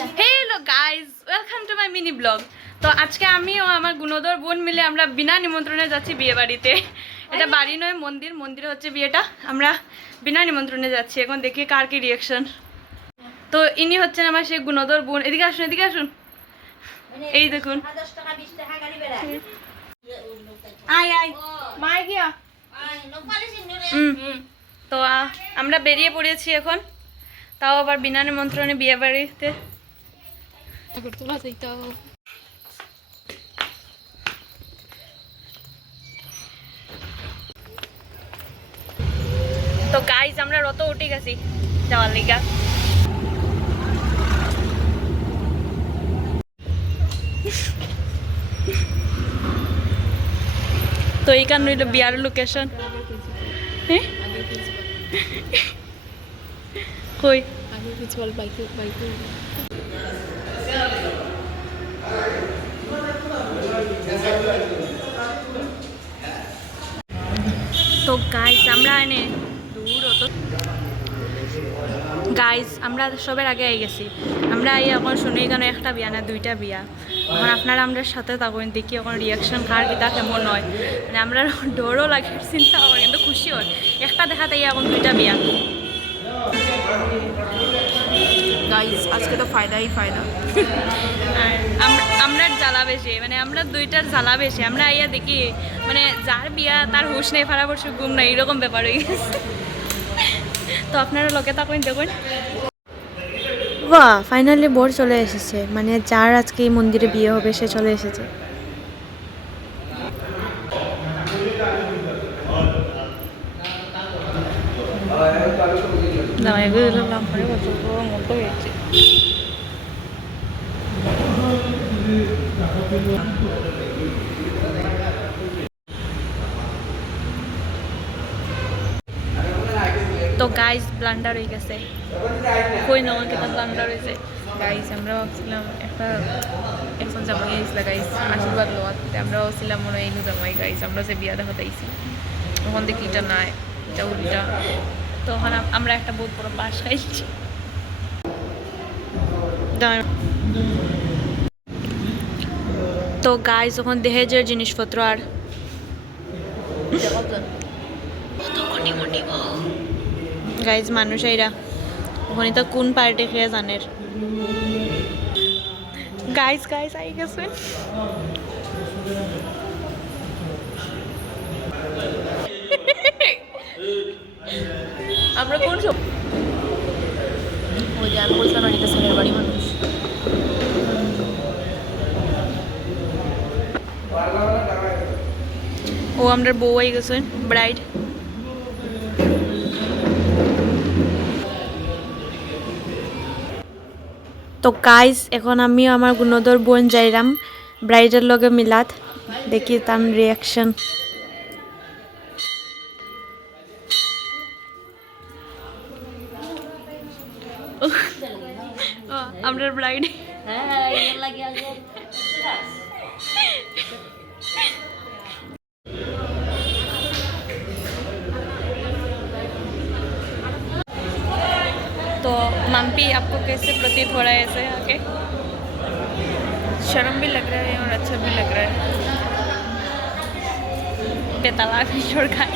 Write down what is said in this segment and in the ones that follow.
Hello guys, welcome to my mini blog. তো আজকে আমি ও আমার গুণধর বোন মিলে আমরা বিনা নিমন্ত্রণে যাচ্ছি বিয়ে বাড়িতে। এটা বাড়ি নয়, মন্দির। মন্দিরে হচ্ছে বিয়েটা, আমরা বিনা নিমন্ত্রণে যাচ্ছি। এখন দেখি কার কি রিয়াকশন। তো ইনি হচ্ছেন আমার সেই গুণধর বোন। এদিকে আসুন, এদিকে আসুন। এই দেখুন, তো আমরা বেরিয়ে পড়েছি এখন, তাও আবার বিনা নিমন্ত্রণে বিয়ে বাড়িতে। তো গাইজ আমরা রত উঠে গেছি যাওয়ার লিগা। তো এইখানে হইল বিয়ার লোকেশন। কই তো গাইজ আমরা এনে দূর অত গাইজ আমরা সবের আগে আই গেছি। আমরা এই এখন শুনি কেন একটা বিয়া না দুইটা বিয়া। এখন আপনারা আমরা সাথে থাকুন, দেখি এখন রিয়াকশন কার কিতা কেমন হয়। মানে আমরা ডরও লাগে, চিন্তা হয়, কিন্তু খুশি হয় একটা দেখাতে এখন দুইটা বিয়া। গাইস আজকে তো ফায়দাই ফায়দা। আর আমরা জ্বালা বেশি, মানে আমরা দুইটার জ্বালা বেশি। আমরা আইয়া দেখি মানে যার বিয়া তার হুশ নেই, ফারা বসে ঘুম নাই, এরকম ব্যাপার হয়ে গেছে। তো আপনারা লোকে থাকুন, দেখুন। বাহ, ফাইনালি বর চলে এসেছে, মানে যার আজকে এই মন্দিরে বিয়ে হবে সে চলে এসেছে। তো গাইজ ব্লান্ডার হয়ে গেছে, কই নয় কেন ব্লান্ডার হয়েছে। গাইস আমরা ভাবছিলাম একজন জামাই আইছিল গাইস আশীর্বাদ লওয়াতে, আমরা ভাবছিলাম মনে হয় এই জামাই গাইস আমরা যে বিয়া দেখাতে আইছি, তখন দেখি এটা নাই, এটা উল্টা। তখন আমরা একটা বহুত বড় বাস খাইছি। তো গাইজ যখন দেহেজের জিনিসপত্র আর গাইজ মানুষ এরা ওখানে তো কোন পার্টি খেয়ে জানের। গাইজ গাইজ আই গেছে। আমরা কোন সব ওই যে আমি বলছিলাম এটা ছেলের বাড়ি মানুষ। ও আমরা বউ আই গেছে, ব্রাইড। তো গাইজ এখন আমিও আমার গুণধর বোন যাইরাম ব্রাইডের লগে মিলাত, দেখি তার রিয়াকশন। আমরা ব্রাইড। तो मम्पी आपको कैसे प्रतीत हो रहा है ऐसे आके? शर्म भी लग रहा है और अच्छा भी लग रहा है। बेतला भी छोड़ खाए।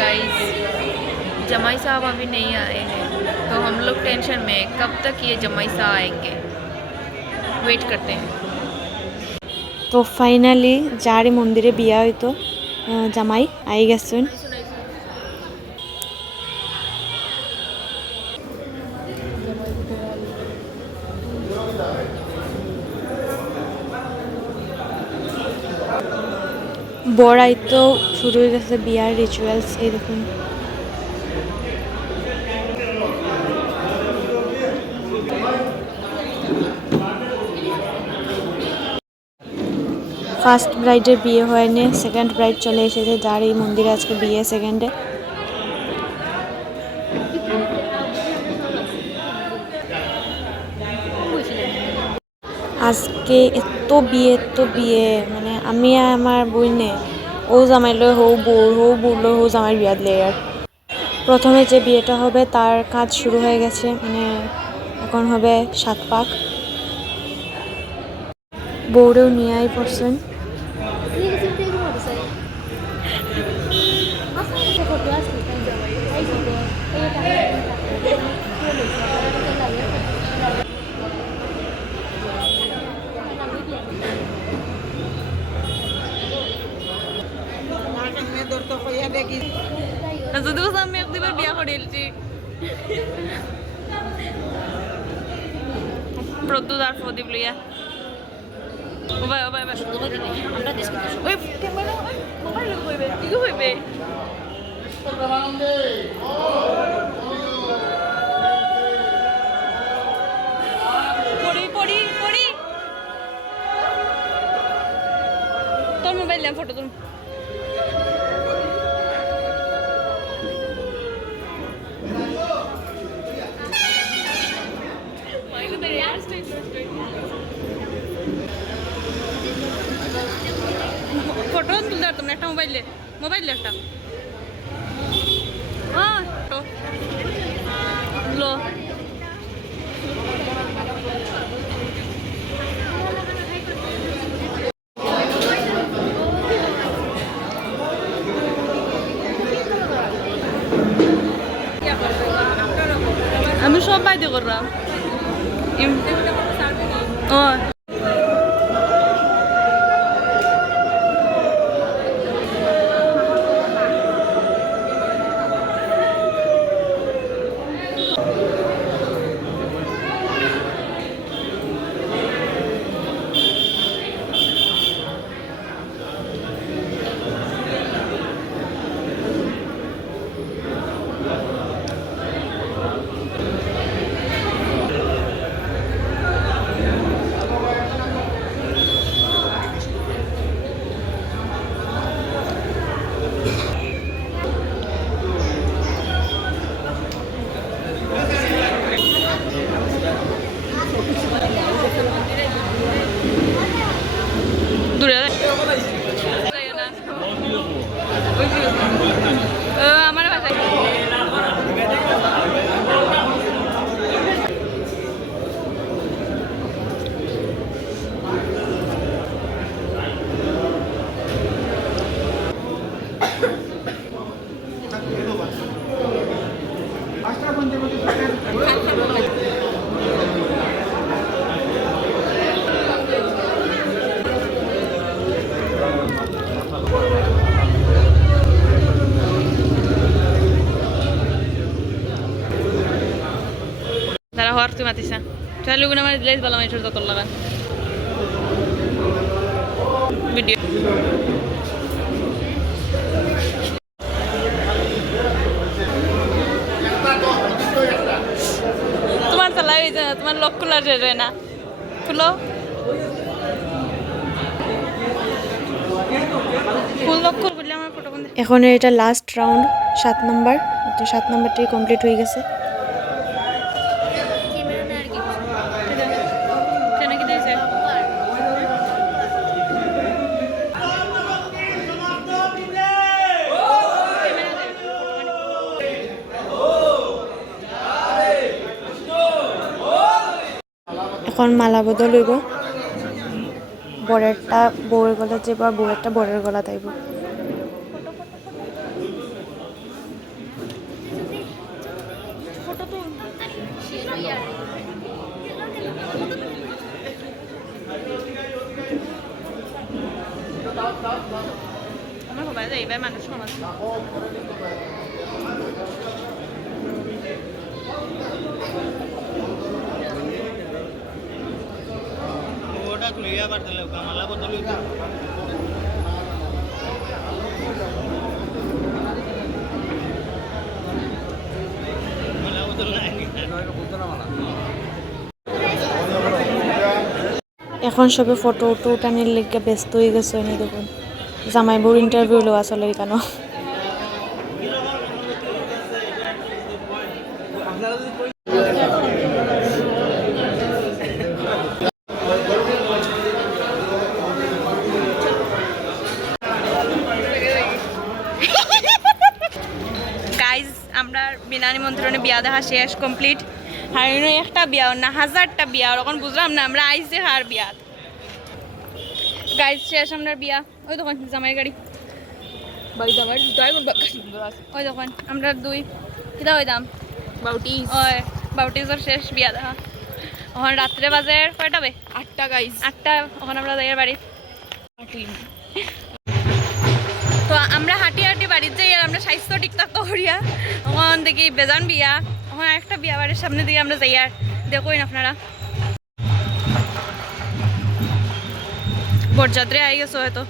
गाइस जमाई साहब अभी नहीं आए हैं, तो हम लोग टेंशन में हैं, कब तक ये जमाई साहब आएंगे, वेट करते हैं। তো ফাইনালি যার এই মন্দিরে বিয়া হইতো জামাই আই গেছেন। বর আইতো শুরু হয়ে গেছে বিয়ার রিচুয়ালস, এই দেখুন। ফার্স্ট ব্রাইডের বিয়ে হয়নি, সেকেন্ড ব্রাইড চলে এসেছে, যার এই মন্দিরে আজকে বিয়ে সেকেন্ডে। আজকে এত বিয়ে মানে আমি আর আমার বইনে ও জামাই লয় হৌ বউ লয় হৌ জামাই বিয়াত লে আর। তো প্রথমে যে বিয়েটা হবে তার কাজ শুরু হয়ে গেছে, মানে এখন হবে 7 পাক। বউরেও নিয়ে আই পড়ছেন। যদি আমি একবার বিয়া করে এলছি প্রদ্যুৎ আর প্রদীপ লইয়া ওবাই ওবাই আমরা দেশ ওই ক্যামেরা মোবাইল হইবে কি হইবে পড়ি পড়ি পড়ি তোর মোবাইল দিয়ে ফটো তুল ফটো তুলতে পারতাম না একটা মোবাইল একটা লো আমি সব বাইদে করলাম ও দূরে আমার বাসায় হওয়ার তুই মাতিস না চাইলে ওগুলো আমার লেজ বলা মানুষের যত লাগান ভিডিও তোমার চালাই হয়েছে না তোমার লক খোলা শেষ হয় না খুলো ফুল লক করলে আমার ফটো বন্ধ এখন এটা লাস্ট রাউন্ড 7 নাম্বার, তো 7 নাম্বারটি কমপ্লিট হয়ে গেছে। এখন মালা বদল হইব, বরেরটা বউয়ের গলা যাইব আর বউয়েরটা বরের গলা তাইব। আমার সবাই যাইবে মানুষ সমাজ Kuliah partai kamala betul itu. Malah betul lagi. এখন সবে ফটো উঠানের লেগে ব্যস্ত হয়ে গেছে, এনে দেখুন জামাই বউর ইন্টারভিউ লওয়া চলে কেন। গাইজ আমরা দেখা শেষ কমপ্লিট হারিনো একটা বিয়া না হাজারটা বিয়া ওরকম বুঝলাম না আমরা আইসে হার বিয়া গাইজ শেষ আমরা বিয়া ওই তখন জামাইয়ের গাড়ি বাড়ি আমার ড্রাইভার বাক্কা সুন্দর আছে ওই তখন আমরা দুই কিতা হইতাম বাউটি ওই বাউটিজর শেষ বিয়া দেখা ওখানে রাত্রে বাজে কয়টা বে 8টা গাইস 8টা ওখানে আমরা যাই বাড়ি তো আমরা হাঁটি হাঁটি বাড়িতে যাই আর আমরা স্বাস্থ্য ঠিকঠাক তো করিয়া ওখান দেখি বেজান বিয়া ওখানে একটা বিয়া বাড়ির সামনে দিয়ে আমরা যাই আর দেখুন আপনারা বরযাত্রী আই গেছো হয়তো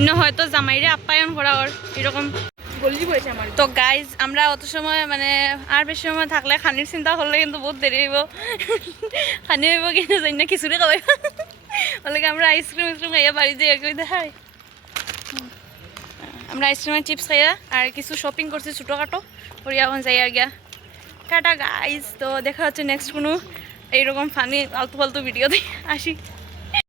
ইনো হয়তো জামাইরে আপ্যায়ন করা ওর এরকম গলি বলেছে আমার তো গাইজ আমরা অত সময় মানে আর বেশি সময় থাকলে খানির চিন্তা করলে কিন্তু বহুত দেরি হইব খানি হইব কিন্তু জানি না খিচুড়ি খাওয়াই বলে আমরা আইসক্রিম খাইয়া বাড়ি যাই আর কি দেখাই আমরা আইসক্রিমের চিপস খাইয়া আর কিছু শপিং করছি ছোটোখাটো করিয়া এখন যাই আর গিয়া টাটা গাইজ তো দেখা হচ্ছে নেক্সট কোনো এইরকম ফানি আলতু ফালতু ভিডিও দিয়ে আসি